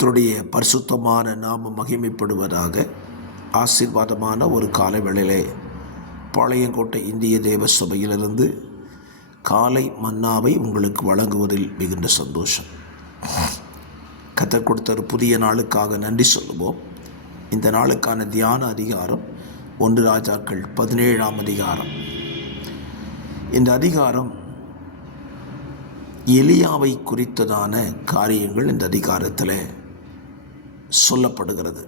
கர்த்தருடைய பரிசுத்தமான நாமம் மகிமைப்படுவதாக. ஆசீர்வாதமான ஒரு காலை வேளையிலே பாளையங்கோட்டை இந்திய தேவ சபையிலிருந்து காலை மன்னாவை உங்களுக்கு வழங்குவதில் மிகுந்த சந்தோஷம். கர்த்தர் கொடுத்த ஒரு புதிய நாளுக்காக நன்றி சொல்லுவோம். இந்த நாளுக்கான தியான அதிகாரம் 1 ராஜாக்கள் 17ஆம் அதிகாரம். இந்த அதிகாரம் எலியாவை குறித்ததான காரியங்கள் இந்த அதிகாரத்தில் சொல்லப்படுகிறது.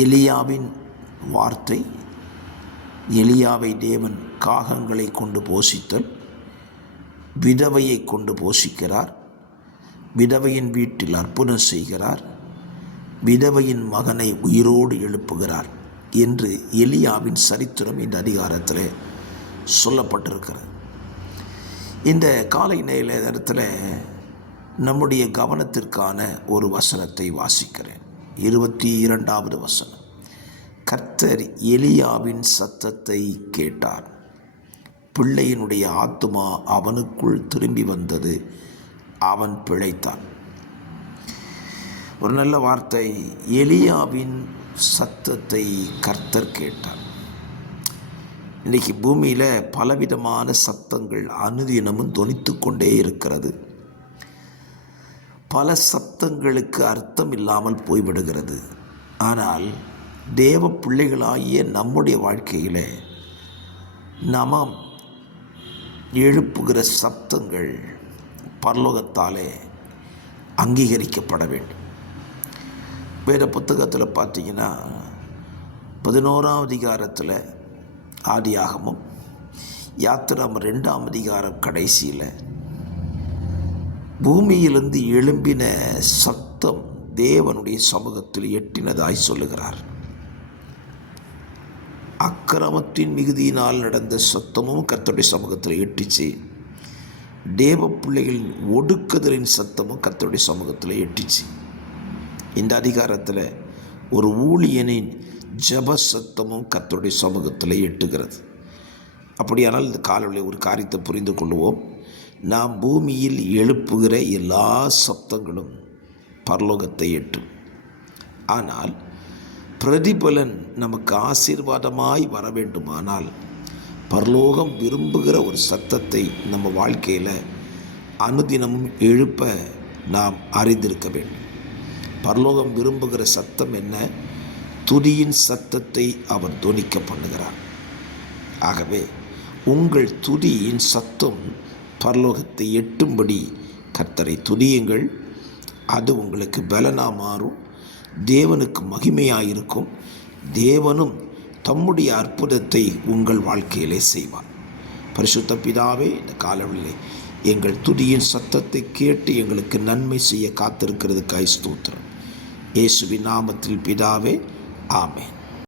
எலியாவின் வார்த்தை, எலியாவை தேவன் காகங்களை கொண்டு போஷித்தல், விதவையை கொண்டு போஷிக்கிறார், விதவையின் வீட்டில் அற்புதம் செய்கிறார், விதவையின் மகனை உயிரோடு எழுப்புகிறார் என்று எலியாவின் சரித்திரம் இந்த அதிகாரத்தில் சொல்லப்பட்டிருக்கிறது. இந்த காலை நேரத்தில் நம்முடைய கவனத்திற்கான ஒரு வசனத்தை வாசிக்கிறேன். 22வது வசனம். கர்த்தர் எலியாவின் சத்தத்தை கேட்டார், பிள்ளையினுடைய ஆத்துமா அவனுக்குள் திரும்பி வந்தது, அவன் பிழைத்தான். ஒரு நல்ல வார்த்தை. எலியாவின் சத்தத்தை கர்த்தர் கேட்டார். இன்றைக்கி பூமியில் பலவிதமான சத்தங்கள் அனுதினமும் தொனித்து கொண்டே இருக்கிறது. பல சத்தங்களுக்கு அர்த்தம் இல்லாமல் போய்விடுகிறது. ஆனால் தேவ பிள்ளைகளாகிய நம்முடைய வாழ்க்கையில் நாம் எழுப்புகிற சத்தங்கள் பரலோகத்தாலே அங்கீகரிக்கப்பட வேண்டும். வேத புத்தகத்தில் பார்த்தீங்கன்னா 11ஆம் அதிகாரத்தில் ஆதியாகமும், யாத்திராமம் 2ஆம் அதிகாரம் கடைசியில் பூமியிலிருந்து எழும்பின சத்தம் தேவனுடைய சமூகத்தில் எட்டினதாய் சொல்லுகிறார். அக்கிரமத்தின் மிகுதியினால் நடந்த சத்தமும் கர்த்தருடைய சமூகத்தில் எட்டிச்சு. தேவ பிள்ளைகளின் ஒடுக்குதலின் சத்தமும் கர்த்தருடைய சமூகத்தில் எட்டிச்சு. இந்த அதிகாரத்தில் ஒரு ஊழியனின் ஜப சத்தமும் கர்த்தருடைய சமூகத்தில் எட்டுகிறது. அப்படியானால் இந்த காலையில் ஒரு காரியத்தை புரிந்து கொள்வோம். நாம் பூமியில் எழுப்புகிற எல்லா சத்தங்களும் பரலோகத்தை எட்டும். ஆனால் பிரதிபலன் நமக்கு ஆசீர்வாதமாய் வர வேண்டுமானால் பரலோகம் விரும்புகிற ஒரு சத்தத்தை நம்ம வாழ்க்கையில் அனுதினமும் எழுப்ப நாம் அறிந்திருக்க வேண்டும். பரலோகம் விரும்புகிற சத்தம் என்ன? துதியின் சத்தத்தை அவர் தொனிக்க பண்ணுகிறார். ஆகவே உங்கள் துதியின் சத்தம் பரலோகத்தை எட்டும்படி கர்த்தரை துதியுங்கள். அது உங்களுக்கு பலனா மாறும், தேவனுக்கு மகிமையாயிருக்கும். தேவனும் தம்முடைய அற்புதத்தை உங்கள் வாழ்க்கையிலே செய்வார். பரிசுத்த பிதாவே, இந்த காலவெளியிலே எங்கள் துதியின் சத்தத்தை கேட்டு எங்களுக்கு நன்மை செய்ய காத்திருக்கிறதுக்காய் ஸ்தோத்திரம். இயேசுவின் நாமத்தில் பிதாவே, ஆமென்.